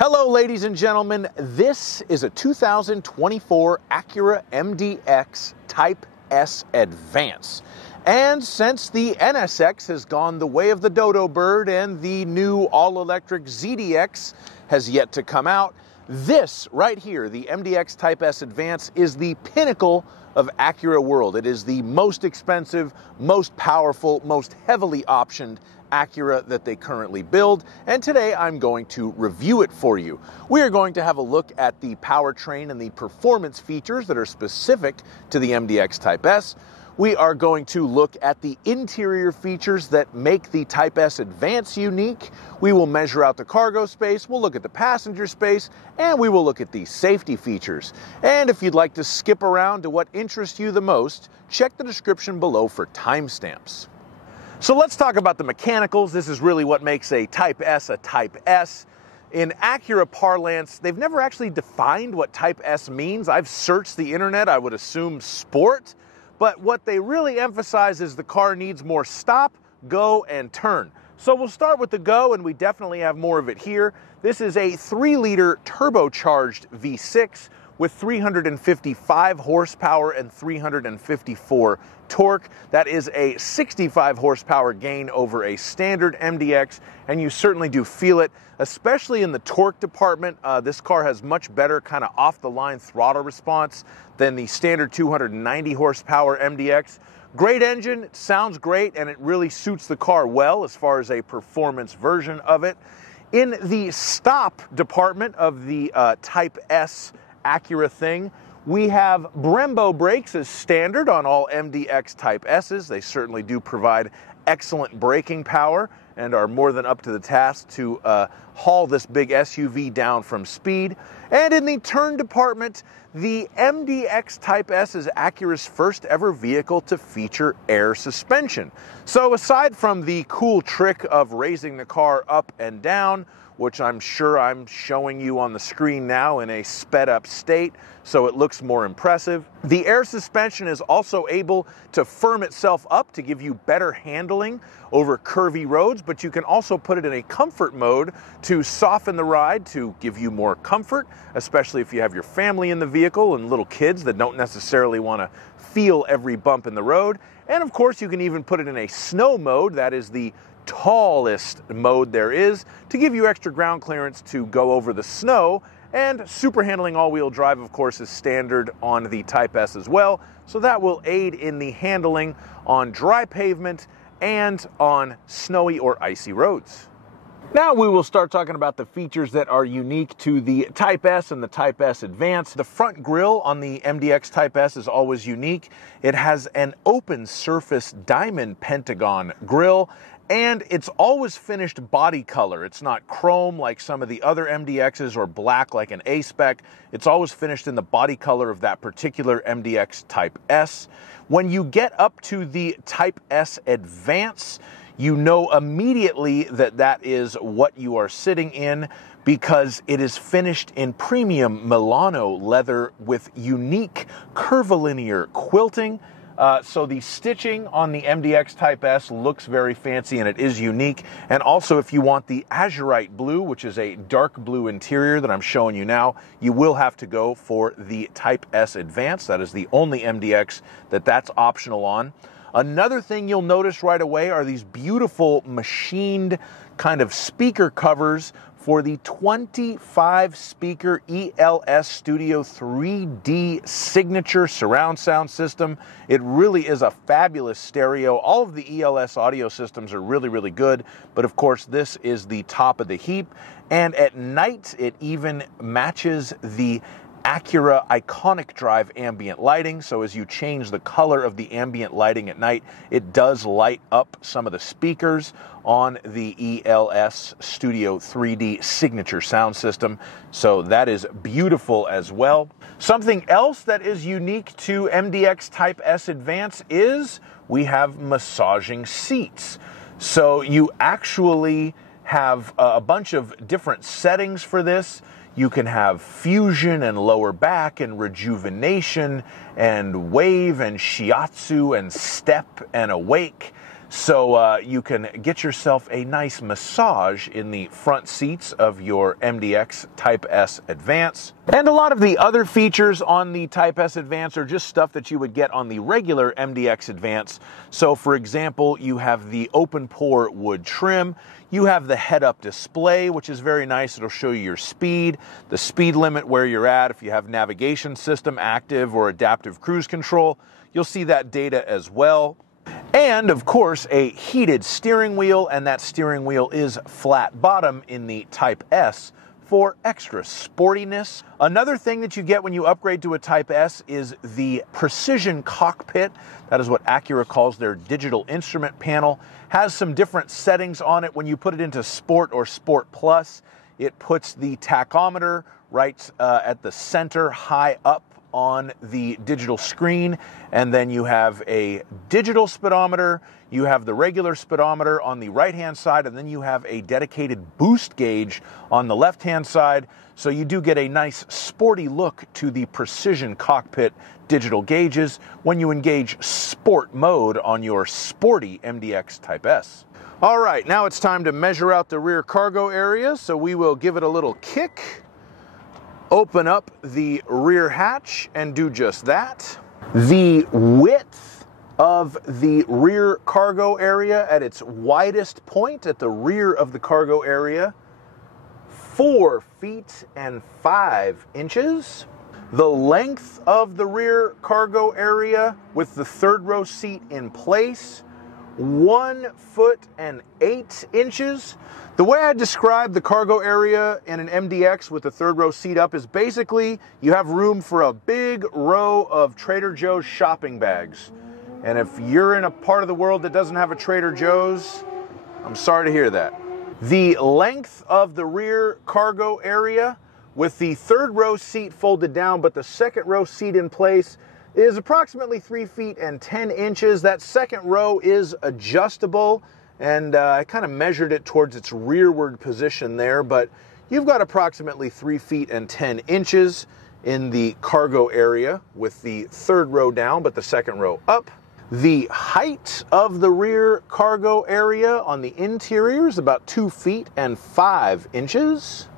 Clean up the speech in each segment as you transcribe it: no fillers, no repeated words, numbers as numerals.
Hello, ladies and gentlemen. This is a 2024 Acura MDX Type-S Advance. And since the NSX has gone the way of the dodo bird and the new all-electric ZDX has yet to come out, this right here, the MDX Type-S Advance, is the pinnacle of Acura world. It is the most expensive, most powerful, most heavily optioned Acura that they currently build, and today I'm going to review it for you. We are going to have a look at the powertrain and the performance features that are specific to the MDX Type-S. We are going to look at the interior features that make the Type-S Advance unique. We will measure out the cargo space, we'll look at the passenger space, and we will look at the safety features. And if you'd like to skip around to what interests you the most, check the description below for timestamps. So let's talk about the mechanicals. This is really what makes a Type-S a Type-S. In Acura parlance, they've never actually defined what Type-S means. I've searched the internet, I would assume sport, but what they really emphasize is the car needs more stop, go, and turn. So we'll start with the go, and we definitely have more of it here. This is a 3-liter turbocharged V6 with 355 horsepower and 354 torque. That is a 65 horsepower gain over a standard MDX, and you certainly do feel it, especially in the torque department. This car has much better kind of off-the-line throttle response than the standard 290 horsepower MDX. Great engine, it sounds great, and it really suits the car well as far as a performance version of it. In the stop department of the Type-S Acura thing, we have Brembo brakes as standard on all MDX Type-S's. They certainly do provide excellent braking power and are more than up to the task to haul this big SUV down from speed. And in the turn department, the MDX Type-S is Acura's first ever vehicle to feature air suspension. So aside from the cool trick of raising the car up and down, which I'm sure I'm showing you on the screen now in a sped up state, so it looks more impressive. The air suspension is also able to firm itself up to give you better handling over curvy roads, but you can also put it in a comfort mode to soften the ride to give you more comfort, especially if you have your family in the vehicle and little kids that don't necessarily want to feel every bump in the road. And of course, you can even put it in a snow mode. That is the tallest mode there is to give you extra ground clearance to go over the snow. And super handling all-wheel drive, of course, is standard on the Type-S as well, so that will aid in the handling on dry pavement and on snowy or icy roads. Now we will start talking about the features that are unique to the Type-S and the Type-S Advance. The front grille on the MDX Type-S is always unique. It has an open surface diamond pentagon grille, and it's always finished body color. It's not chrome like some of the other MDXs or black like an A-Spec. It's always finished in the body color of that particular MDX Type-S. When you get up to the Type-S Advance, you know immediately that that is what you are sitting in, because it is finished in premium Milano leather with unique curvilinear quilting. So the stitching on the MDX Type-S looks very fancy, and it is unique. And also, if you want the azurite blue, which is a dark blue interior that I'm showing you now, you will have to go for the Type-S Advance. That is the only MDX that's optional on. Another thing you'll notice right away are these beautiful machined kind of speaker covers for the 25-speaker ELS Studio 3D signature surround sound system. It really is a fabulous stereo. All of the ELS audio systems are really, really good, but of course this is the top of the heap. And at night, it even matches the Acura Iconic Drive ambient lighting, so as you change the color of the ambient lighting at night, it does light up some of the speakers on the ELS Studio 3D signature sound system, so that is beautiful as well. Something else that is unique to MDX Type-S Advance is we have massaging seats. So you actually have a bunch of different settings for this. You can have fusion and lower back and rejuvenation and wave and shiatsu and step and awake. So you can get yourself a nice massage in the front seats of your MDX Type-S Advance. And a lot of the other features on the Type-S Advance are just stuff that you would get on the regular MDX Advance. So for example, you have the open pore wood trim. You have the head-up display, which is very nice. It'll show you your speed, the speed limit where you're at. If you have navigation system active or adaptive cruise control, you'll see that data as well. And of course, a heated steering wheel, and that steering wheel is flat bottom in the Type-S for extra sportiness. Another thing that you get when you upgrade to a Type-S is the precision cockpit. That is what Acura calls their digital instrument panel. Has some different settings on it. When you put it into Sport or Sport Plus, it puts the tachometer right at the center, high up on the digital screen, and then you have a digital speedometer, you have the regular speedometer on the right hand side, and then you have a dedicated boost gauge on the left hand side. So you do get a nice sporty look to the precision cockpit digital gauges when you engage sport mode on your sporty MDX Type-S. All right, now it's time to measure out the rear cargo area, so we will give it a little kick. Open up the rear hatch and do just that. The width of the rear cargo area at its widest point at the rear of the cargo area, 4 feet and 5 inches. The length of the rear cargo area with the third row seat in place, 1 foot and 8 inches. The way I describe the cargo area in an MDX with the third row seat up is basically you have room for a big row of Trader Joe's shopping bags. And if you're in a part of the world that doesn't have a Trader Joe's, I'm sorry to hear that. The length of the rear cargo area with the third row seat folded down but the second row seat in place is approximately 3 feet and 10 inches. That second row is adjustable, and I kind of measured it towards its rearward position there, but you've got approximately 3 feet and 10 inches in the cargo area with the third row down but the second row up. The height of the rear cargo area on the interior is about 2 feet and 5 inches.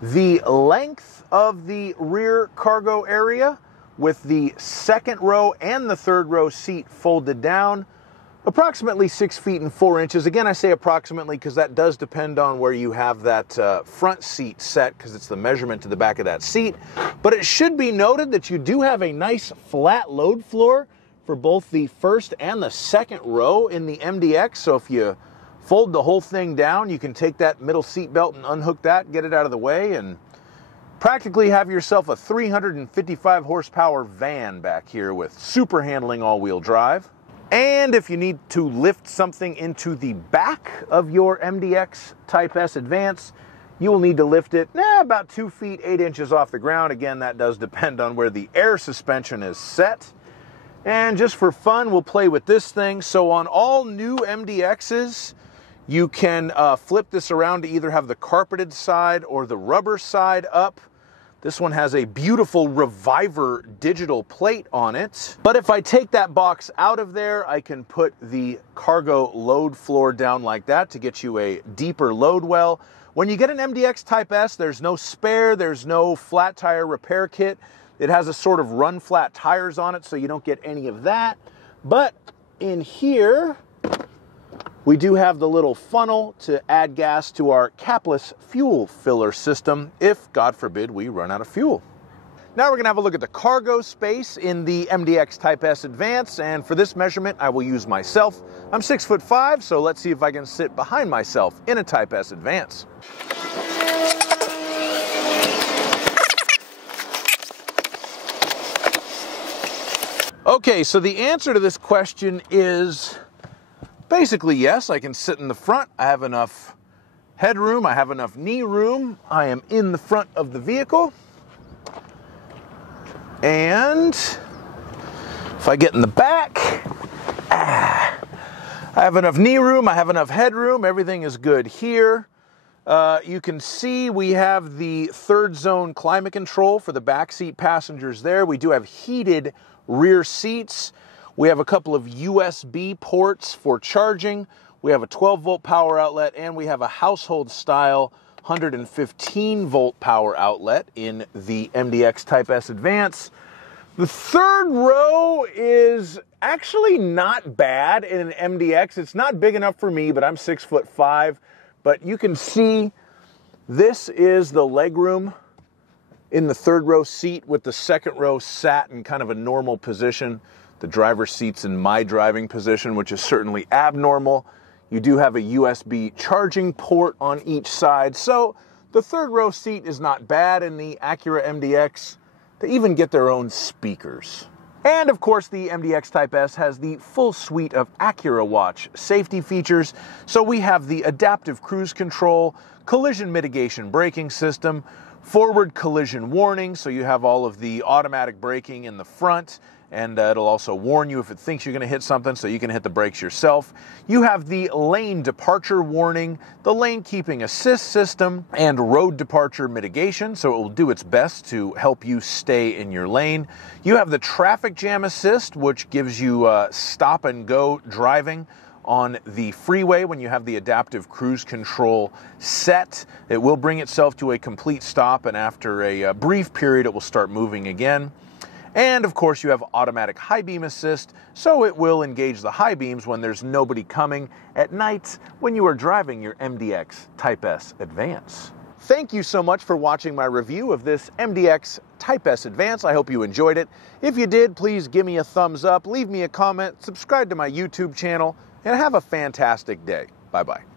The length of the rear cargo area with the second row and the third row seat folded down, approximately 6 feet and 4 inches. Again, I say approximately because that does depend on where you have that front seat set, because it's the measurement to the back of that seat. But it should be noted that you do have a nice flat load floor for both the first and the second row in the MDX. So if you fold the whole thing down, you can take that middle seat belt and unhook that, get it out of the way, and practically have yourself a 355 horsepower van back here with super handling all-wheel drive. And if you need to lift something into the back of your MDX Type-S Advance, you will need to lift it about 2 feet 8 inches off the ground. Again, that does depend on where the air suspension is set. And just for fun, we'll play with this thing. So on all new MDXs, you can flip this around to either have the carpeted side or the rubber side up. This one has a beautiful Reviver digital plate on it. But if I take that box out of there, I can put the cargo load floor down like that to get you a deeper load well. When you get an MDX Type-S, there's no spare, there's no flat tire repair kit. It has a sort of run flat tires on it, so you don't get any of that. But in here, we do have the little funnel to add gas to our capless fuel filler system if, God forbid, we run out of fuel. Now we're going to have a look at the cargo space in the MDX Type-S Advance, and for this measurement I will use myself. I'm 6'5", so let's see if I can sit behind myself in a Type-S Advance. Okay, so the answer to this question is basically yes. I can sit in the front. I have enough headroom. I have enough knee room. I am in the front of the vehicle. And if I get in the back, I have enough knee room. I have enough headroom. Everything is good here. You can see we have the third zone climate control for the backseat passengers there. We do have heated rear seats. We have a couple of USB ports for charging. We have a 12-volt power outlet, and we have a household-style 115-volt power outlet in the MDX Type-S Advance. The third row is actually not bad in an MDX. It's not big enough for me, but I'm 6'5". But you can see this is the legroom in the third row seat, with the second row sat in kind of a normal position. The driver's seat's in my driving position, which is certainly abnormal. You do have a USB charging port on each side, so the third row seat is not bad in the Acura MDX. They even get their own speakers. And of course, the MDX Type-S has the full suite of Acura Watch safety features. So we have the adaptive cruise control, collision mitigation braking system, forward collision warning, so you have all of the automatic braking in the front, and it'll also warn you if it thinks you're going to hit something, so you can hit the brakes yourself. You have the lane departure warning, the lane keeping assist system, and road departure mitigation, so it will do its best to help you stay in your lane. You have the traffic jam assist, which gives you stop and go driving on the freeway when you have the adaptive cruise control set. It will bring itself to a complete stop, and after a brief period, it will start moving again. And of course, you have automatic high beam assist, so it will engage the high beams when there's nobody coming at night when you are driving your MDX Type-S Advance. Thank you so much for watching my review of this MDX Type-S Advance. I hope you enjoyed it. If you did, please give me a thumbs up, leave me a comment, subscribe to my YouTube channel, and have a fantastic day. Bye-bye.